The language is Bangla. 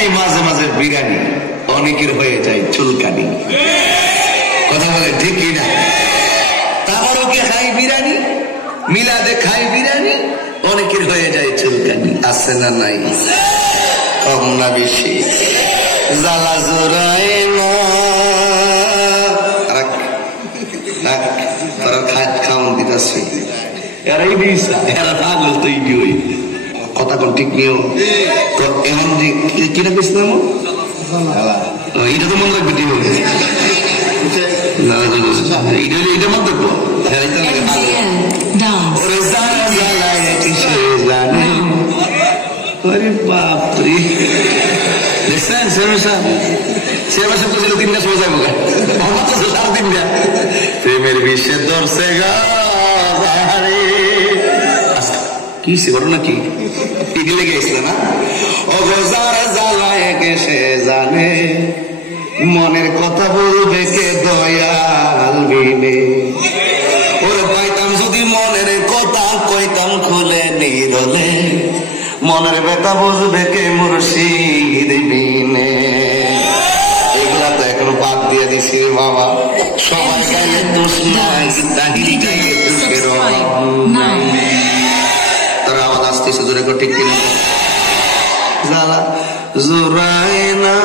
খাই মাঝে মাঝে বিরিয়ানি, অনেকের হয়ে যায় চুলকানি। কথা বলে ঠিক কিনা? তাবারকে খাই বিরিয়ানি, মিলাদে খাই বিরিয়ানি, অনেকের হয়ে যায় চুলকানি। আছে না নাই? কম না বেশি? জ্বালা জোড়ায় না তারা খাওয়ান দিতেছে, এরাই দিয়েছে, এরা পাগল তৈরি হই। কথা কোন ঠিক নিও এমন যে কিনা পেয়েছিল এটা তো মনে রাখবে ঠিক হবে, এটা মত দেখবো বাপরে দেখছেন সেবা তো ছিল 3টা সময় যাবো আমার তো 3:30 প্রেমের বিশ্বে ধরছে গা কি সে ঘটনা কি লেগে গেছিল না? অগোজার জ্বালায় সে জানে মনের কথা বলবে কে দয়াল বিনে। ওরে পাইতাম যদি মনের কথা কইতাম খুলে নিরলে, মনের ব্যথা বুঝবে কে মুর্শিদ বিনে। এগুলা তো এখন বাদ দিয়ে দিছি বাবা, সবাই গাইলে দোষ নাই, তাহিরি গাইলে দুঃখের নাই। তারা আওয়াজ আসতেছে জোরে ঠিক কিনা? জ্বালা জোরায় না